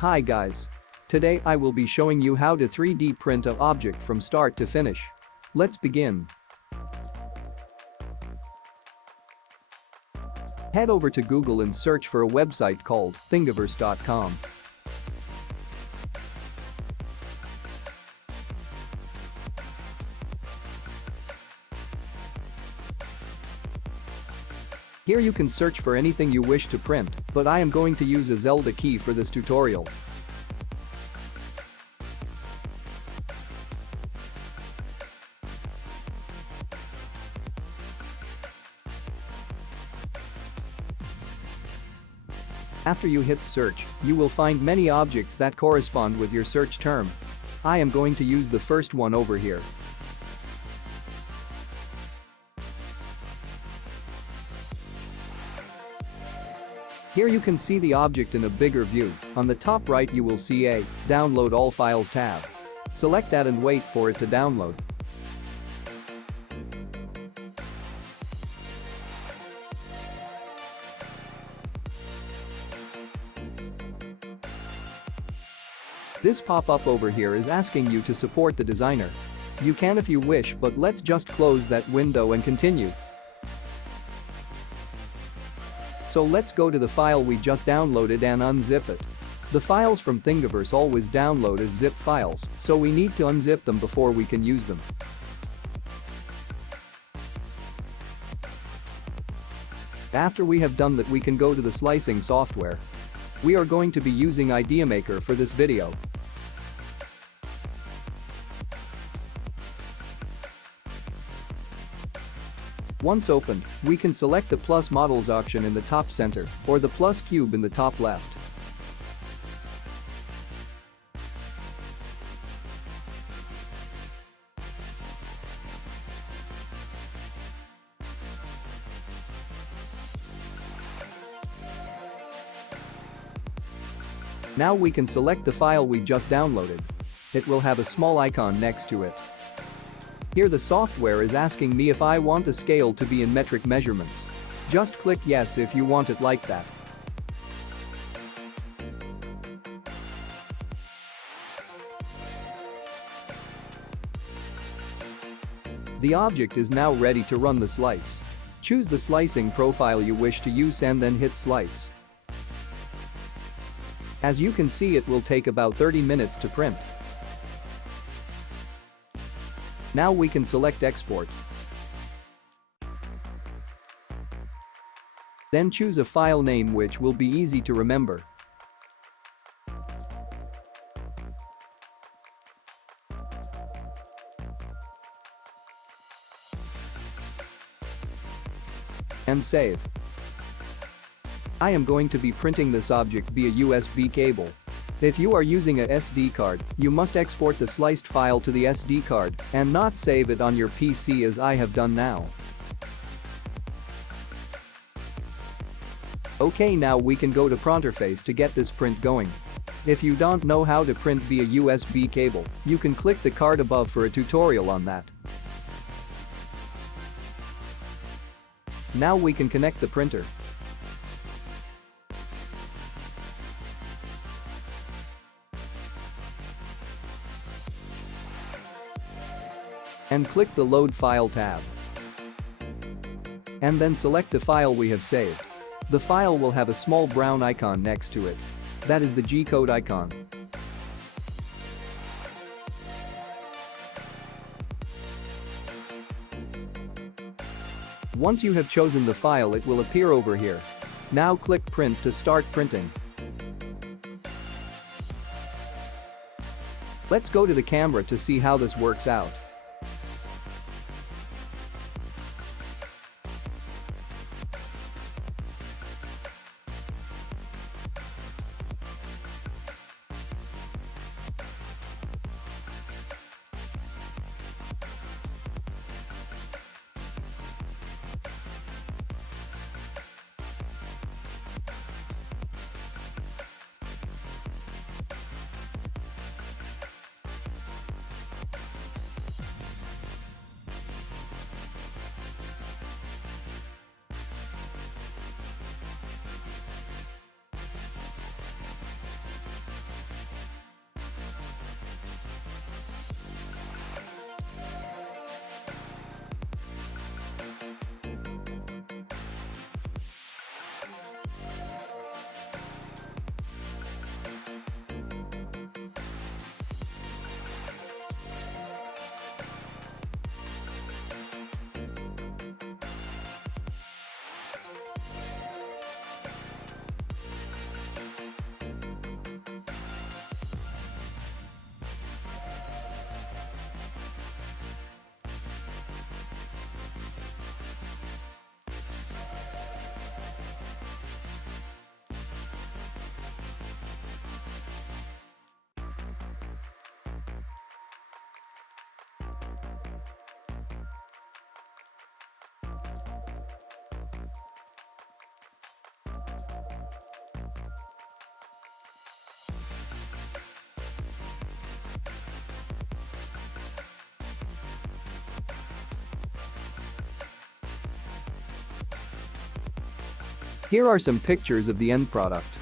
Hi guys. Today I will be showing you how to 3D print an object from start to finish. Let's begin. Head over to Google and search for a website called thingiverse.com. Here you can search for anything you wish to print, but I am going to use a Zelda key for this tutorial. After you hit search, you will find many objects that correspond with your search term. I am going to use the first one over here. Here you can see the object in a bigger view. On the top right you will see a Download All Files tab. Select that and wait for it to download. This pop-up over here is asking you to support the designer. You can if you wish, but let's just close that window and continue. So let's go to the file we just downloaded and unzip it. The files from Thingiverse always download as zip files, so we need to unzip them before we can use them. After we have done that, we can go to the slicing software. We are going to be using IdeaMaker for this video. Once opened, we can select the plus models option in the top center or the plus cube in the top left. Now we can select the file we just downloaded. It will have a small icon next to it. Here the software is asking me if I want the scale to be in metric measurements. Just click yes if you want it like that. The object is now ready to run the slice. Choose the slicing profile you wish to use and then hit slice. As you can see, it will take about 30 minutes to print. Now we can select export. Then choose a file name which will be easy to remember. And save. I am going to be printing this object via USB cable. If you are using a SD card, you must export the sliced file to the SD card and not save it on your PC as I have done now. Okay, now we can go to Printerface to get this print going. If you don't know how to print via USB cable, you can click the card above for a tutorial on that. Now we can connect the printer. And click the Load File tab. And then select the file we have saved. The file will have a small brown icon next to it. That is the G-code icon. Once you have chosen the file, it will appear over here. Now click Print to start printing. Let's go to the camera to see how this works out. Here are some pictures of the end product.